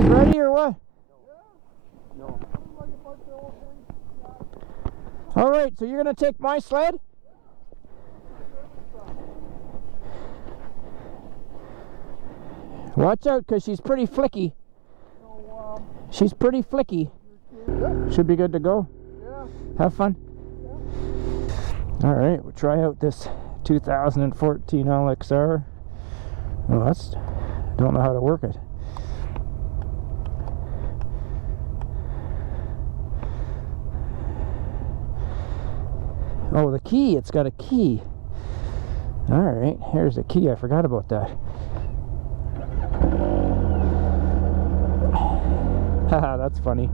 guys ready or what? No. Alright, so you're going to take my sled? Watch out, because she's pretty flicky. She's pretty flicky. Should be good to go. Yeah. Have fun. Yeah. Alright, we'll try out this 2014 LXR. Well, that's... don't know how to work it. Oh, the key. It's got a key. Alright, here's the key. I forgot about that. Haha, that's funny.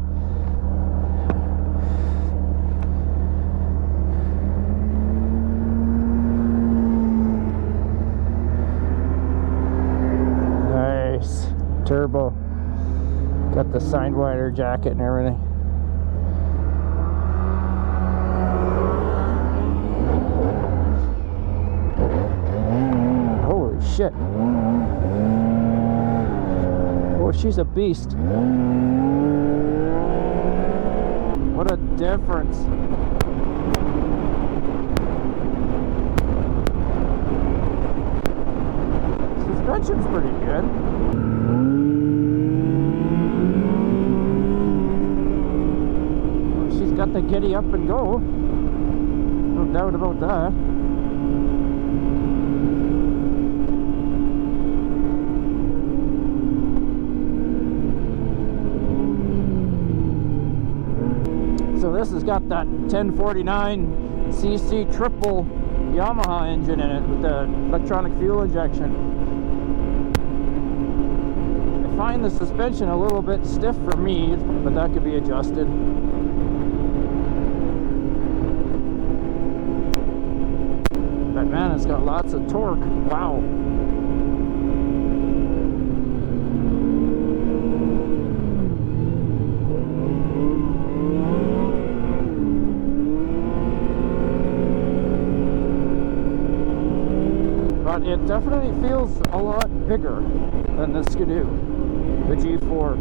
Nice. Turbo. Got the Sidewinder jacket and everything. Holy shit. Oh, she's a beast. What a difference. Suspension's pretty good. She's got the giddy up and go. No doubt about that. So this has got that 1049cc triple Yamaha engine in it with the electronic fuel injection. I find the suspension a little bit stiff for me, but that could be adjusted. But man, it's got lots of torque. Wow. But it definitely feels a lot bigger than the Skidoo, the G4.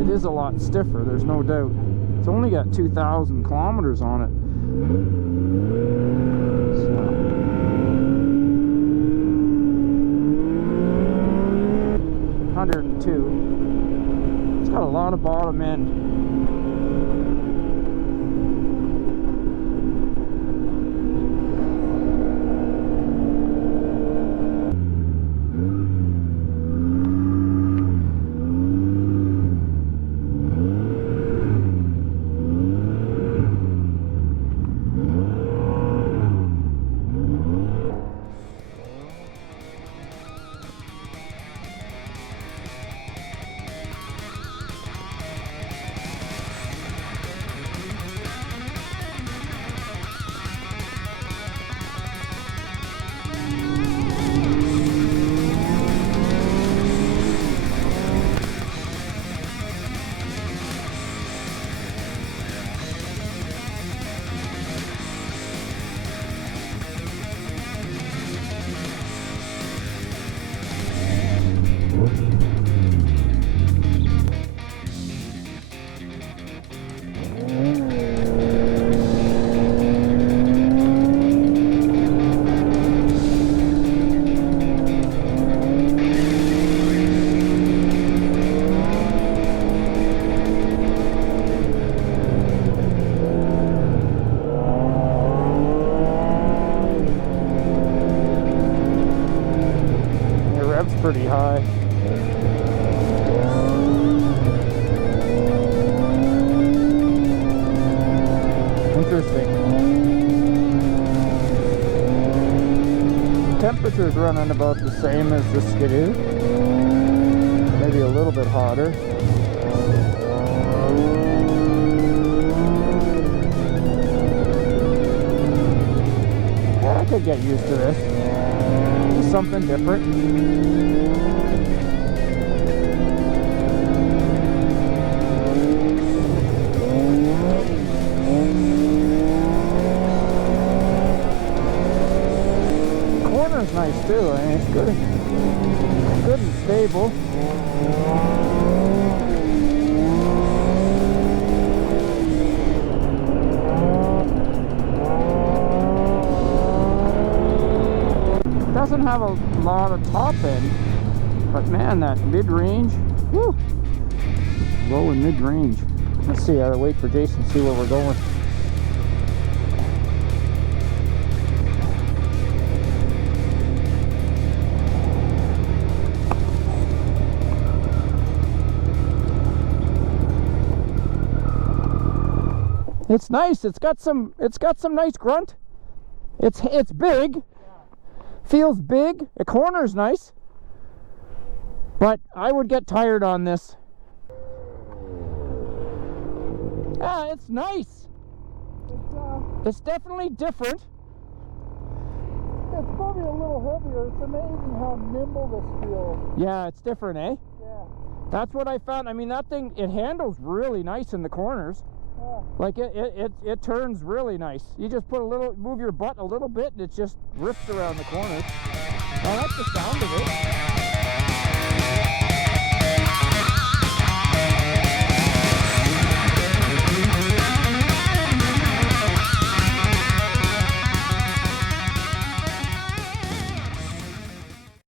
It is a lot stiffer, there's no doubt. It's only got 2,000 kilometers on it. So. 102. It's got a lot of bottom end. Pretty high. Interesting. Temperature's running about the same as the Skidoo. Maybe a little bit hotter. Yeah, I could get used to this. Something different. nice too. I mean, it's good and stable. Doesn't have a lot of top end, but man, that mid-range, woo, low and mid-range. Let's see, I gotta wait for Jason to see where we're going. It's nice. It's got some nice grunt. It's big. Feels big. The corner's nice. But I would get tired on this. Ah, it's nice. It's definitely different. It's probably a little heavier. It's amazing how nimble this feels. Yeah, it's different, eh? Yeah. That's what I found. I mean, that thing, it handles really nice in the corners. Yeah. Like it turns really nice. You just move your butt a little bit and it just rips around the corners. I like the sound of it.